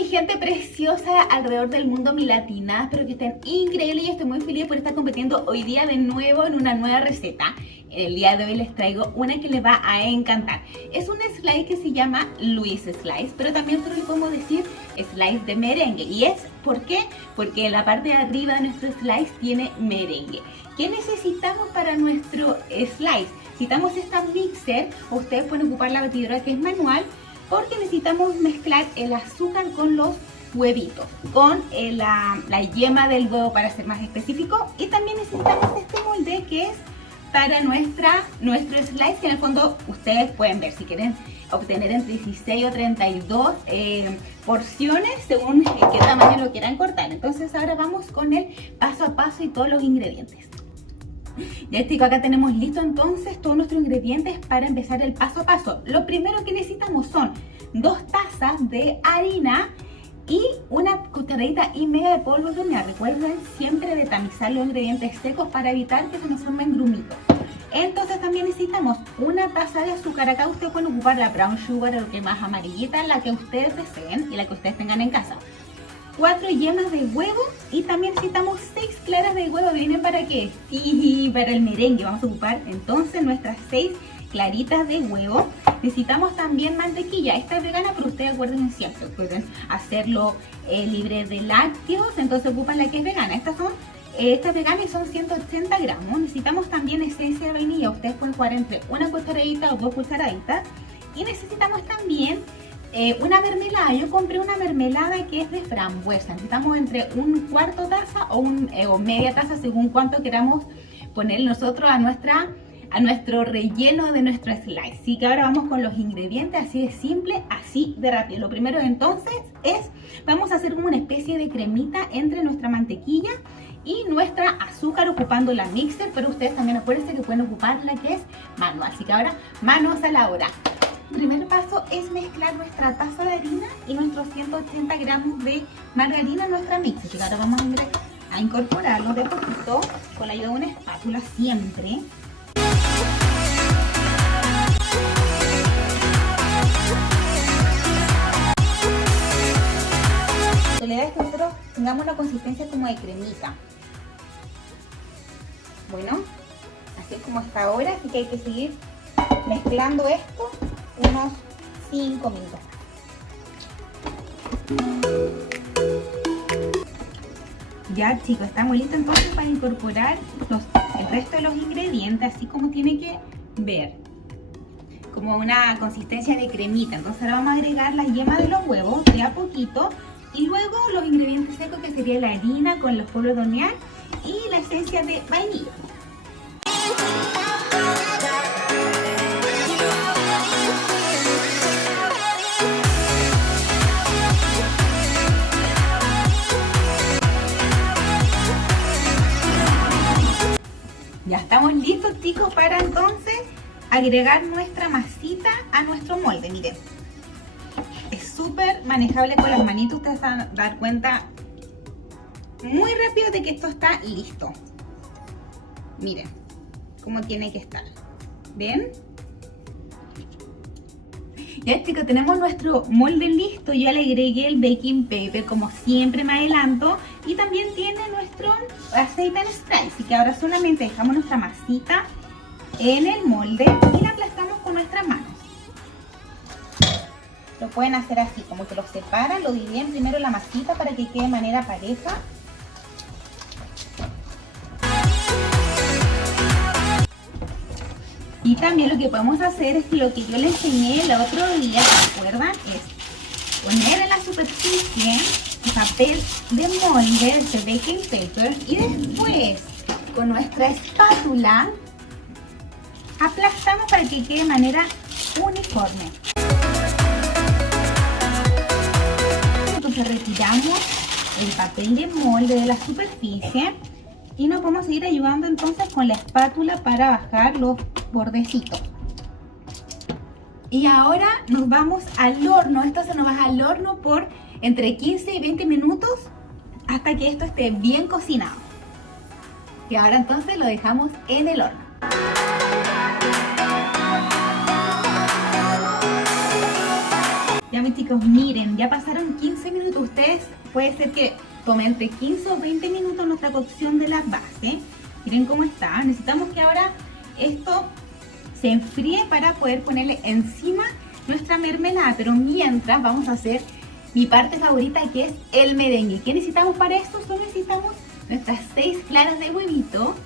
mi gente preciosa alrededor del mundo, mi latina, espero que estén increíbles y estoy muy feliz por estar compitiendo hoy día de nuevo en una nueva receta. El día de hoy les traigo una que les va a encantar. Es un slice que se llama Luis Slice, pero también nosotros le podemos decir slice de merengue. ¿Y es por qué? Porque en la parte de arriba de nuestro slice tiene merengue. ¿Qué necesitamos para nuestro slice? Necesitamos esta mixer, o ustedes pueden ocupar la batidora que es manual, porque necesitamos mezclar el azúcar con los huevitos, con la yema del huevo para ser más específico, y también necesitamos este molde que es para nuestro slice, que en el fondo ustedes pueden ver si quieren obtener entre 16 o 32 porciones según qué tamaño lo quieran cortar. Entonces ahora vamos con el paso a paso y todos los ingredientes. Ya chicos, acá tenemos listo entonces todos nuestros ingredientes para empezar el paso a paso. Lo primero que necesitamos son 2 tazas de harina y una cucharadita y media de polvo de hornear. Recuerden siempre de tamizar los ingredientes secos para evitar que se nos formen grumitos. Entonces también necesitamos una taza de azúcar. Acá ustedes pueden ocupar la brown sugar o que más amarillita, la que ustedes deseen y la que ustedes tengan en casa. 4 yemas de huevo y también necesitamos 6 claras de huevo. ¿Vienen para qué? Sí, para el merengue. Vamos a ocupar entonces nuestras 6 claritas de huevo. Necesitamos también mantequilla. Esta es vegana, pero ustedes acuérdense siempre, pueden hacerlo libre de lácteos, entonces ocupan la que es vegana. Esta es vegana y son 180 gramos. Necesitamos también esencia de vainilla. Ustedes pueden jugar entre una cucharadita o 2 cucharaditas. Y necesitamos también una mermelada. Yo compré una mermelada que es de frambuesa. Necesitamos entre un cuarto taza o media taza según cuánto queramos poner nosotros a nuestro relleno de nuestro slice. Así que ahora vamos con los ingredientes, así de simple, así de rápido. Lo primero entonces vamos a hacer como una especie de cremita entre nuestra mantequilla y nuestra azúcar ocupando la mixer, pero ustedes también acuérdense que pueden ocupar la que es manual. Así que ahora manos a la obra. El primer paso es mezclar nuestra taza de harina y nuestros 180 gramos de margarina en nuestra mixer. Así que ahora vamos a incorporarlo de poquito con la ayuda de una espátula siempre. La idea es que nosotros tengamos la consistencia como de cremita. Bueno, así es como está ahora, así que hay que seguir mezclando esto unos 5 minutos. Ya chicos, estamos listos entonces para incorporar el resto de los ingredientes, así como tiene que ver, como una consistencia de cremita. Entonces ahora vamos a agregar la yema de los huevos de a poquito y luego los ingredientes secos, que sería la harina con los polvos de hornear y la esencia de vainilla. Ya estamos listos chicos para entonces agregar nuestra masita a nuestro molde. Miren, es súper manejable con las manitos. Ustedes van a dar cuenta muy rápido de que esto está listo. Miren cómo tiene que estar. ¿Ven? Ya chicos, tenemos nuestro molde listo. Yo le agregué el baking paper, como siempre me adelanto, y también tiene nuestro aceite en spray. Así que ahora solamente dejamos nuestra masita en el molde y la aplastamos con nuestras manos. Lo pueden hacer así, como que lo separan, lo dividen primero la masita para que quede de manera pareja. Y también lo que podemos hacer es lo que yo les enseñé el otro día, ¿se acuerdan? Es poner en la superficie el papel de molde, este baking paper, y después con nuestra espátula aplastamos para que quede de manera uniforme. Entonces retiramos el papel de molde de la superficie y nos vamos a ir ayudando entonces con la espátula para bajar los bordecitos. Y ahora nos vamos al horno. Esto se nos va al horno por entre 15 y 20 minutos hasta que esto esté bien cocinado. Y ahora entonces lo dejamos en el horno. Ya mis chicos, miren, ya pasaron 15 minutos. Ustedes puede ser que tome entre 15 o 20 minutos nuestra cocción de la base. Miren cómo está. Necesitamos que ahora esto se enfríe para poder ponerle encima nuestra mermelada. Pero mientras vamos a hacer mi parte favorita, que es el merengue. ¿Qué necesitamos para esto? Solo necesitamos nuestras 6 claras de huevito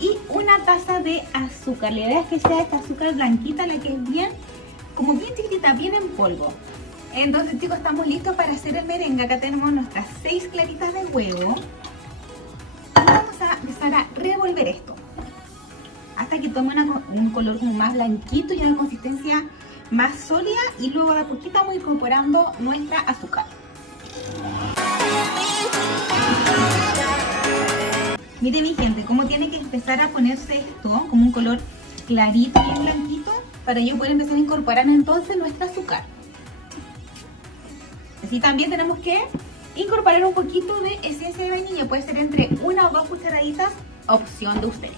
y una taza de azúcar. La idea es que sea esta azúcar blanquita, la que es bien, como bien chiquitita, bien en polvo. Entonces chicos, estamos listos para hacer el merengue. Acá tenemos nuestras 6 claritas de huevo. Y vamos a empezar a revolver esto hasta que tome un color como más blanquito y una consistencia más sólida. Y luego de a poquito vamos incorporando nuestra azúcar. Miren mi gente, cómo tiene que empezar a ponerse esto como un color clarito y blanquito para yo poder empezar a incorporar entonces nuestro azúcar. Así también tenemos que incorporar un poquito de esencia de vainilla, puede ser entre 1 o 2 cucharaditas, opción de ustedes.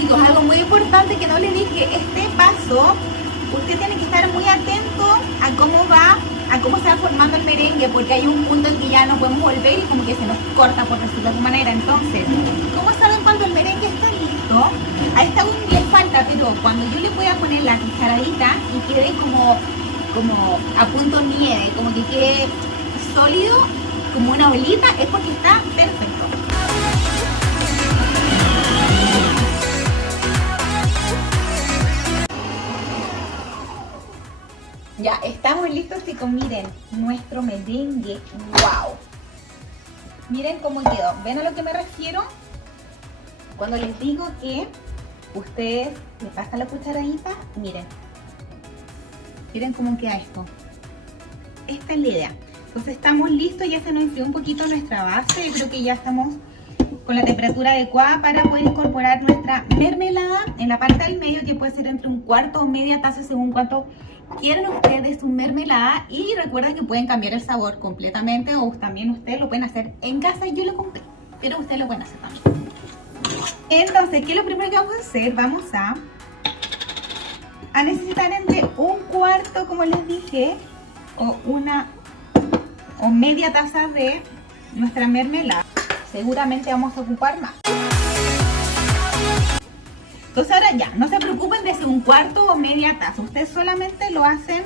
Chicos, algo muy importante que no les dije, este paso, usted tiene que estar muy atento a cómo se va formando el merengue, porque hay un punto en que ya no podemos volver y como que se nos corta, por decirlo de alguna manera. Entonces, ¿cómo saben cuando el merengue está listo? A esta aún le falta, pero cuando yo le voy a poner la cucharadita y quede como a punto nieve, como que quede sólido, como una bolita, es porque está perfecto. Ya estamos listos, chicos. Miren nuestro merengue. ¡Wow! Miren cómo quedó. ¿Ven a lo que me refiero? Cuando les digo que ustedes le pasan la cucharadita, miren. Miren cómo queda esto. Esta es la idea. Entonces estamos listos, ya se nos enfrió un poquito nuestra base. Yo creo que ya estamos con la temperatura adecuada para poder incorporar nuestra mermelada en la parte del medio, que puede ser entre 1/4 o media taza según cuánto quieren ustedes su mermelada. Y recuerden que pueden cambiar el sabor completamente, o también ustedes lo pueden hacer en casa. Yo lo compré, pero ustedes lo pueden hacer también. Entonces, ¿qué es lo primero que vamos a hacer? Vamos a necesitar entre 1/4, como les dije, o media taza de nuestra mermelada. Seguramente vamos a ocupar más. Entonces ahora ya, no se preocupen de si 1/4 o media taza. Ustedes solamente lo hacen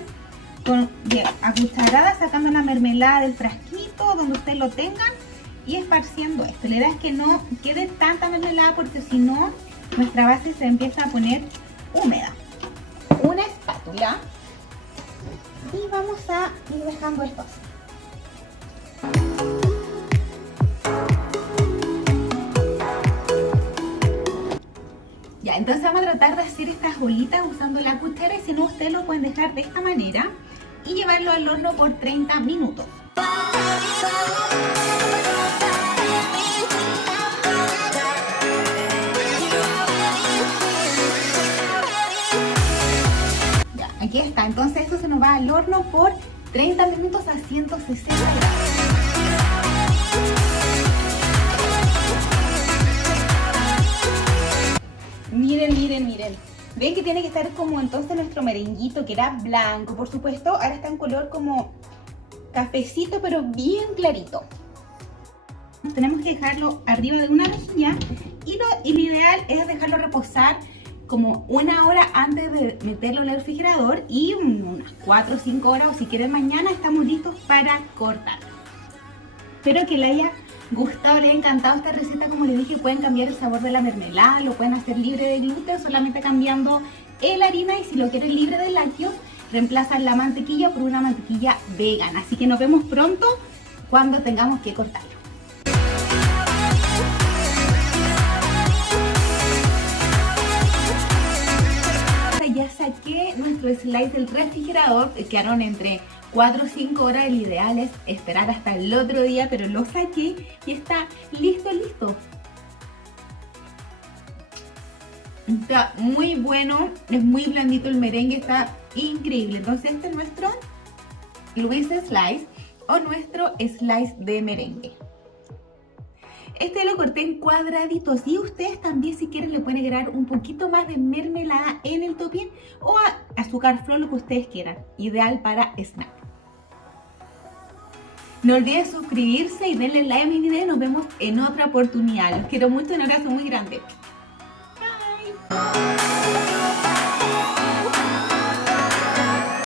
a cucharadas, sacando la mermelada del frasquito donde ustedes lo tengan y esparciendo esto. La idea es que no quede tanta mermelada, porque si no, nuestra base se empieza a poner húmeda. Una espátula y vamos a ir dejando esto así. Ya, entonces vamos a tratar de hacer estas bolitas usando la cuchara, y si no, ustedes lo pueden dejar de esta manera y llevarlo al horno por 30 minutos. Ya, aquí está. Entonces esto se nos va al horno por 30 minutos a 160 grados. Miren. Ven que tiene que estar como entonces nuestro merenguito, que era blanco, por supuesto. Ahora está en color como cafecito, pero bien clarito. Tenemos que dejarlo arriba de una rejilla y lo ideal es dejarlo reposar como 1 hora antes de meterlo en el refrigerador, y unas 4 o 5 horas, o si quieren mañana, estamos listos para cortar. Espero que les haya gustado, les haya encantado esta receta. Como les dije, pueden cambiar el sabor de la mermelada, lo pueden hacer libre de gluten solamente cambiando la harina, y si lo quieren libre de lácteos, reemplazan la mantequilla por una mantequilla vegana. Así que nos vemos pronto cuando tengamos que cortarlo. Ya saqué nuestro slice del refrigerador, quedaron entre 4 o 5 horas. El ideal es esperar hasta el otro día, pero lo saqué y está listo. Está muy bueno, es muy blandito el merengue, está increíble. Entonces este es nuestro Louise Slice, o nuestro slice de merengue. Este lo corté en cuadraditos y ustedes también si quieren le pueden agregar un poquito más de mermelada en el topping o azúcar flor, lo que ustedes quieran. Ideal para snack. No olviden suscribirse y denle like a mi video. Nos vemos en otra oportunidad. Los quiero mucho, un abrazo muy grande. Bye.